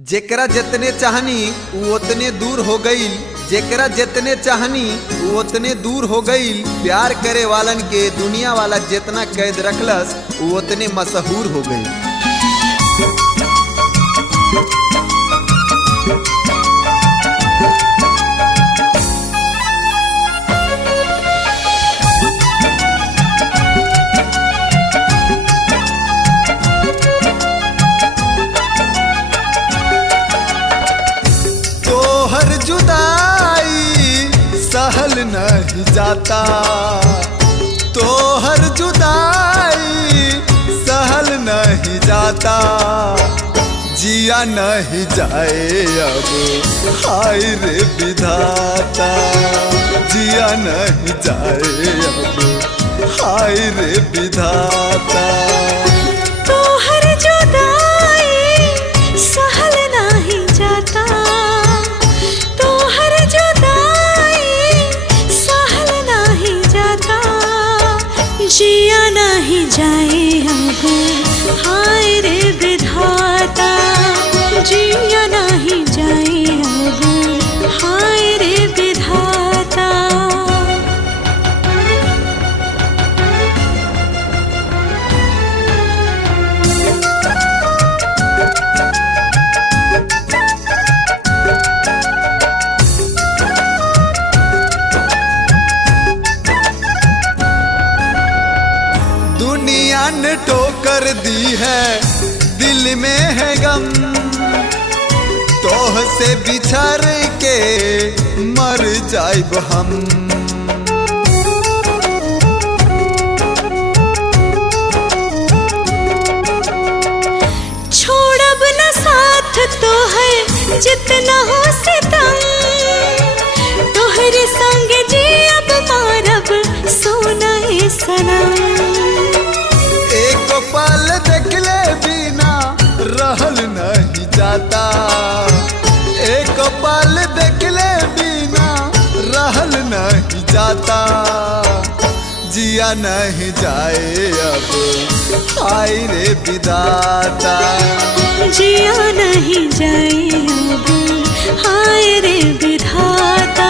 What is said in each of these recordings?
जेकरा जितने चाहनी वो उतने दूर हो गईल, जेकरा जितने चाहनी वो उतने दूर हो गईल। प्यार करे वालन के दुनिया वाला जितना कैद रखलस वो उतने मशहूर हो गईल। तोहर जुदाई सहल नहीं जाता, तोहर जुदाई सहल नहीं जाता। जिया नहीं जाए अब हाय रे विधाता, जिया नहीं जाए अब हाय रे विधाता। तोहर जुदाई सहल नहीं जाता, तोहर जुदाई सहल नहीं जाता। जिया नहीं जाए अब हाय रे विधाता, जिया नहीं जाए अब हाय रे विधाता। दुनिया ने ठोकर दी है, दिल में है गम। तोह से बिछड़ के मर जाइब हम। छोड़ब न साथ तो है जितना हो सितम, तोहरे संग जियब मारब सोना है सनम। एक पल देखले बिना रहल नहीं जाता, एक पल देखले बिना रहल नहीं जाता। जिया नहीं जाए अब हाय रे विधाता, जिया नहीं जाए अब हाय रे विधाता।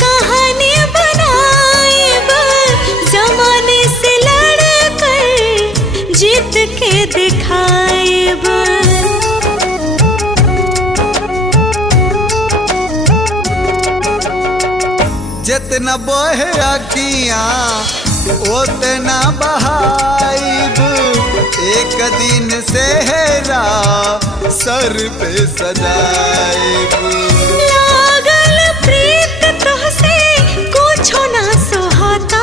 कहानी बनाएब जमाने से लड़कर जीत के दिखाएब। जितना बहे अखियाँ उतना बहाइब, एक दिन सेहरा सर पे सजाइब। लागल प्रीत तुहसे कुछो ना सोहाता,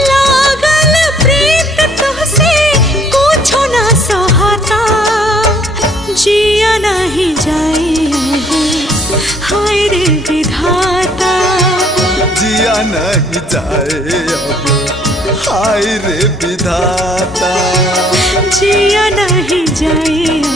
लागल प्रीत तुहसे कुछो ना सोहाता। जिया नहीं जाए अब हाय रे विधाता, जिया नहीं जाए अब हाय रे विधाता। जिया नहीं जाए